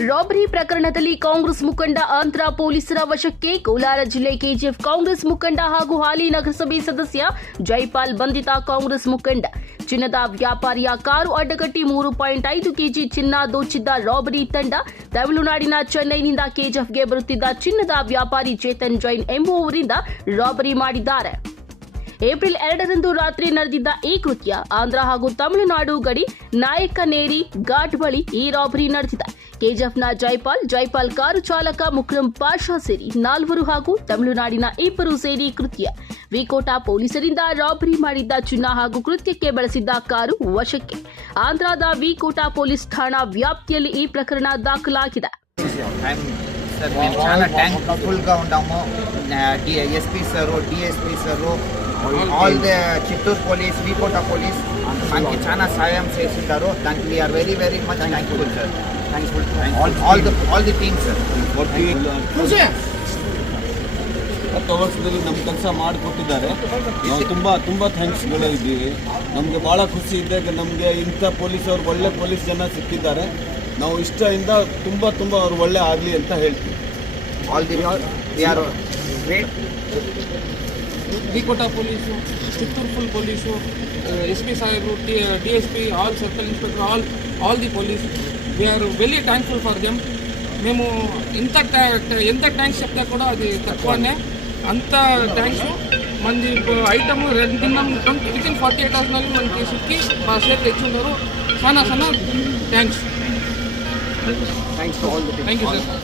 Robbery ಪ್ರಕರಣದಲ್ಲಿ ಕಾಂಗ್ರೆಸ್ ಮುಖಂಡ ಆಂಧ್ರ ಪೊಲೀಸರ ವಶಕ್ಕೆ. ಕೋಲಾರ ಜಿಲ್ಲೆ ಕೆಜಿಎಫ್ ಕಾಂಗ್ರೆಸ್ ಮುಖಂಡ ಹಾಗೂ ಹಾಲಿ ನಗರಸಭೆ ಸದಸ್ಯ ಜೈಪಾಲ್ ಬಂಧಿತ. ಕಾಂಗ್ರೆಸ್ ಮುಖಂಡ ಚಿನ್ನದ ವ್ಯಾಪಾರಿಯ ಕಾರು ಅಡ್ಡಗಟ್ಟಿ 3.5 ಕೆಜಿ ಚಿನ್ನ ದೋಚಿದ್ದ ರಾಬರಿ ತಂಡ. ತಮಿಳುನಾಡಿನ ಚೆನ್ನೈನಿಂದ ಕೆಜಿಎಫ್ಗೆ ಬರುತ್ತಿದ್ದ ಚಿನ್ನದ ವ್ಯಾಪಾರಿ ಚೇತನ್ ಜೈನ್ ಎಂಬುವವರಿಂದ ರಾಬರಿ ಮಾಡಿದ್ದಾರೆ. ಏಪ್ರಿಲ್ 2ರಂದು ರಾತ್ರಿ ನಡೆದಿದ್ದ ಈ ಕೃತ್ಯ ಆಂಧ್ರ ಹಾಗೂ ತಮಿಳುನಾಡು ಗಡಿ ನಾಯಕನೇರಿ ಘಾಟ್ ಬಳಿ ಈ ರಾಬರಿ ನಡೆದಿದೆ. ಕೆಜಿಎಫ್ನ ಜೈಪಾಲ್ ಕಾರು ಚಾಲಕ ಮುಕ್ರಂ ಪಾಷಾ ಸೇರಿ 4 ಹಾಗೂ ತಮಿಳುನಾಡಿನ 2 ಸೇರಿ ಕೃತ್ಯ. ವಿಕೋಟಾ ಪೊಲೀಸರಿಂದ ರಾಬರಿ ಮಾಡಿದ್ದ ಚಿನ್ನ ಹಾಗೂ ಕೃತ್ಯಕ್ಕೆ ಬಳಸಿದ್ದ ಕಾರು ವಶಕ್ಕೆ. ಆಂಧ್ರದ ವಿಕೋಟಾ ಪೊಲೀಸ್ ಠಾಣಾ ವ್ಯಾಪ್ತಿಯಲ್ಲಿ ಈ ಪ್ರಕರಣ ದಾಖಲಾಗಿದೆ. మేము చాలా థ్యాంక్ఫుల్గా ఉన్నాము. SP sir, DSP sir, all the Chittoor police, Vikota police మనకి చాలా సాయం చేసింటారు. దానికి we're very very much thankful sir. Thankful all the team sir. 10 ವರ್ಷದಲ್ಲಿ ನಮ್ಮ ಕೆಲಸ ಮಾಡಿಕೊಟ್ಟಿದ್ದಾರೆ. ನಾವು ತುಂಬ ಥ್ಯಾಂಕ್ಸ್ಗಳು ಇದ್ದೀವಿ. ನಮಗೆ ಭಾಳ ಖುಷಿ ಇದೆ. ನಮಗೆ ಇಂಥ ಪೊಲೀಸವ್ರು ಒಳ್ಳೆ ಪೊಲೀಸ್ ಜನ ಸಿಕ್ಕಿದ್ದಾರೆ. ನಾವು ಇಷ್ಟದಿಂದ ತುಂಬ ಅವ್ರು ಒಳ್ಳೆ ಆಗಲಿ ಅಂತ ಹೇಳ್ತೀವಿ. All the are great. Vikota police, Chittoor full police, S P ಸಾಹೇಬರು, DSP, all circle inspector, all the police, we are very thankful for them. మేము ఎంత ట్యాంక్స్ చెప్తే కూడా అది తక్కువనే. అంత ట్యాంక్స్ మంది ఐటమ్ తిన్నాం. వితిన్ 48 అవర్స్ನಲ್ಲಿ మనకి సిక్కి మా షేర్ తెచ్చున్నారు. చాలా thanks. Thanks to all the team. Thank you sir.